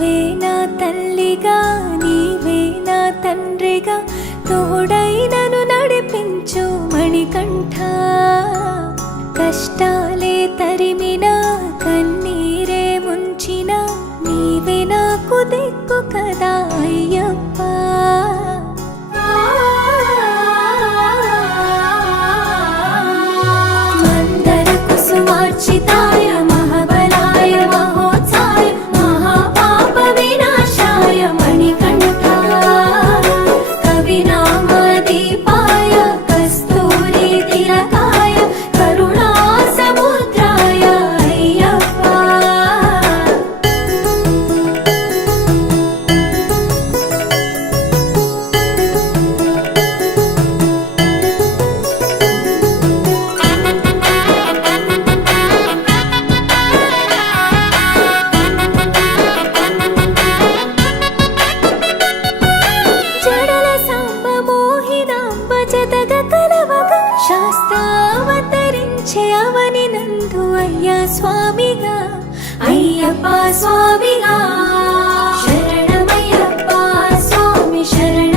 నీవే నా తల్లిగా నీవే నా తండ్రిగా తోడై నన్ను నడిపించు మణికంఠ. కష్టాలే తరిమినా కన్నీరే ముంచిన నీవే నాకు దిక్కు కదా అయ్యప్ప. మందర కుసుమార్చితాయ మహాబలాయ మహోత్సాయ మహాపాప వినాశాయ మణికంఠ. కవినామదీపాయ కస్తూరి తిలకాయ కరుణా సముద్రాయ అయ్యప్ప. జడల సాంబ మోహినాంబ జతగ కలవగ శాస్త్రావతరించే అవని నందు అయ్యా స్వామిగా అయ్యప్ప స్వామిగా. శరణమయ్యప్ప స్వామి శరణ